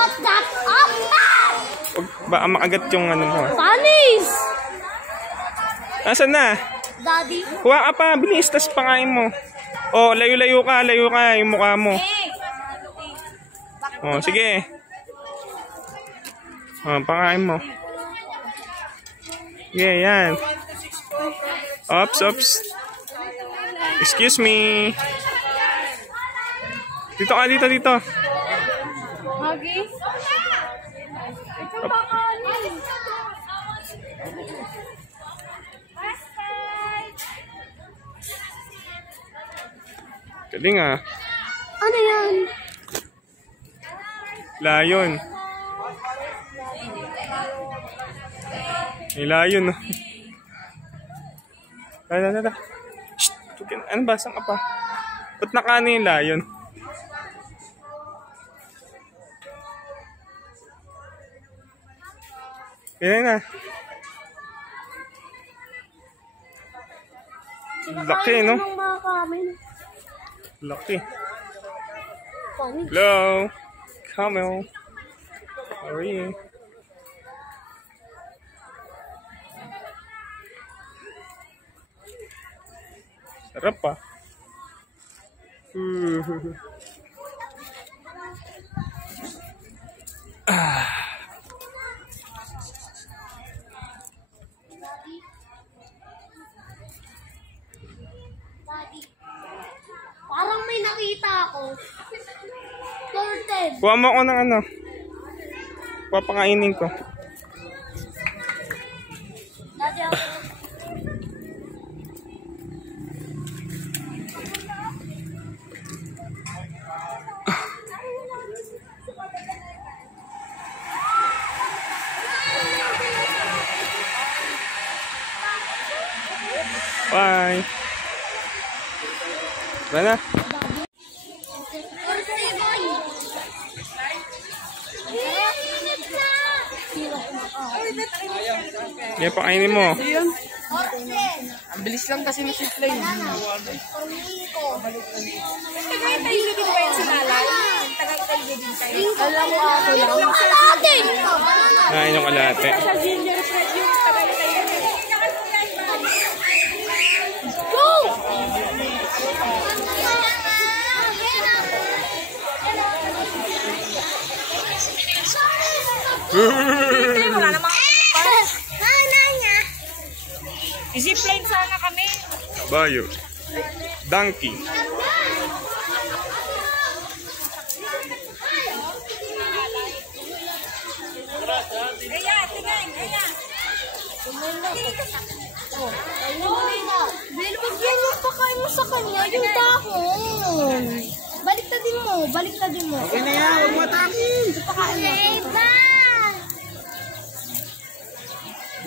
cut that up! Baka makagat yung ano mo. Panis! Nasaan na? Daddy? Kuha ka pa, bilis, tas pangain mo. Oh, layo-layo ka, yung mukha mo. Oh, sige. Oh, pangain mo. Sige, yan. Ops. Excuse me. Dito ka, dito. Huggy? Ito ba ka? Galing ah. Ano yan? Layon. May layon. Tara. Shhh! Ano ba? Saan ka pa? Ba't nakano yung layon? Yan na. Laki, no? Laki. Hello. Camel. How are you? Sarap pa. Parang may nakita ako. Torted. Kuha mo ako ng ano. Papakainin ko. Daddy, ako. Bye. Mana? Yan, pakainin mo. Ang bilis lang kasi ng zipline. Kain yung kalate. Wala namang zipline sana kami. Bayo. Donkey. Bigyan yung pakain mo sa kanya, yung dahon. Baliktadin mo. Okay na yan, huwag mo atakin. Pakain mo.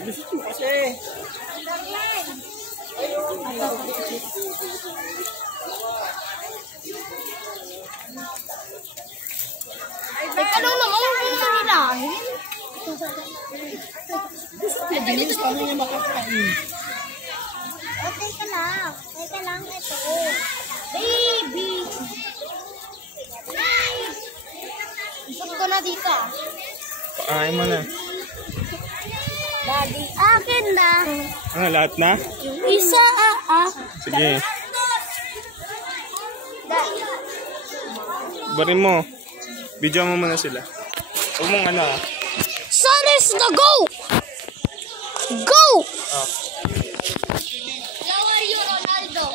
Bilis ito kasi. Teka lang naman, hindi na nilahin. Bilis, paano niya makakain? Teka lang, ito. Baby! Isot ko na dito. Pakain mo na. Daddy, akin na. Ah, lahat na? Isa, Sige. Daddy. Barin mo. Video mo muna sila. Huwag mong ano ah. Sun is the go! Go! Ah. How are you, Ronaldo?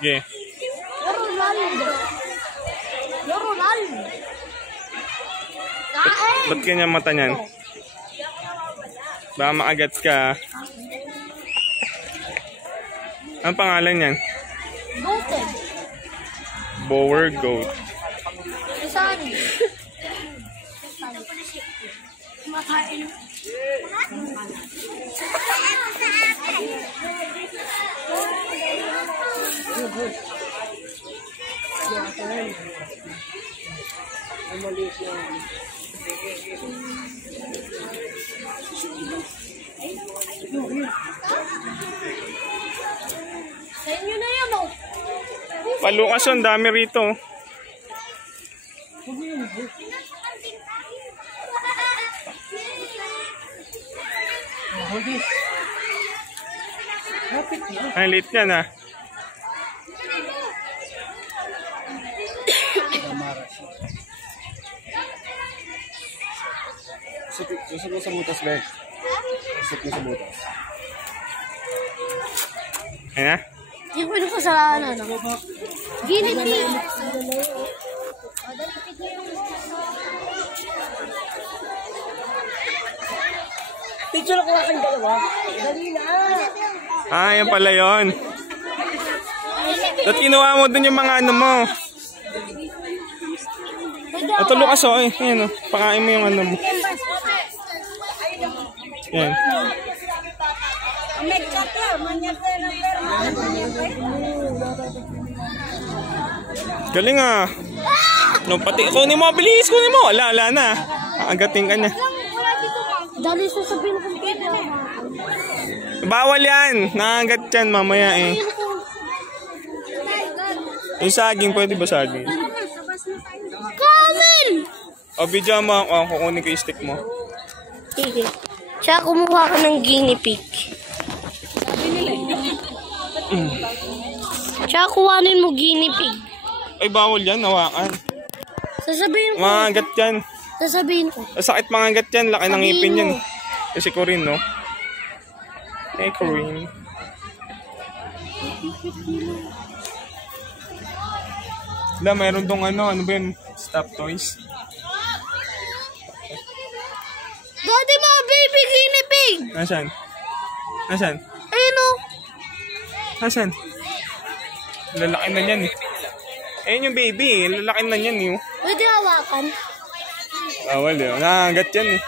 Sige. You're Ronaldo. Kain! Ba't ganyan mata niyan? Baka makagat ka. Ang pangalan niyan? Goated. Bower goat. Isani. Makain. Sa inyo na yan, oh. Palukas yun, dami rito. Ay, late yan ah. Susok mo sa butas, Bek. Susok mo sa butas. Ayan na. Hindi ko ko sa ano. Guinea pig. Picture ko kayong dalawa. Dali na. Ah, yan pala yun. Ba't kinuha mo dun yung mga ano mo? Ito Lucas oh, eh. Ayan oh. Pakain mo yung ano mo. Yan. Galing ah. No, pati kunin mo, bilis kunin mo. Ala na. Agating ka niya. Dali sasabihin ko kaya. Bawal yan. Nangagat yan mamaya eh. Yung saging, pwede ba saging? Kamil! O, video mo ako. Kukunin ko yung stick mo. Sige. Tsaka kumuha ka ng guinea pig. Tsaka kuhanin mo guinea pig. Ay, bawal yan. Hawakan. Sasabihin ko. Mangagat yan. Sasabihin ko. Sakit mangagat yan. Laki ng Sabihin ngipin yan. mo. Kasi Corinne, no? Hey, Corinne. Wala, mayroon tong ano ba yun? Stop toys. Daddy, mga baby guinea pig! Nasaan? Nasaan? Ayun o. Nasaan? Lalaki na yan eh. Ayun yung baby eh. Lalaki na yan eh. Pwede hawakan. Bawal eh. Nangagat yan eh.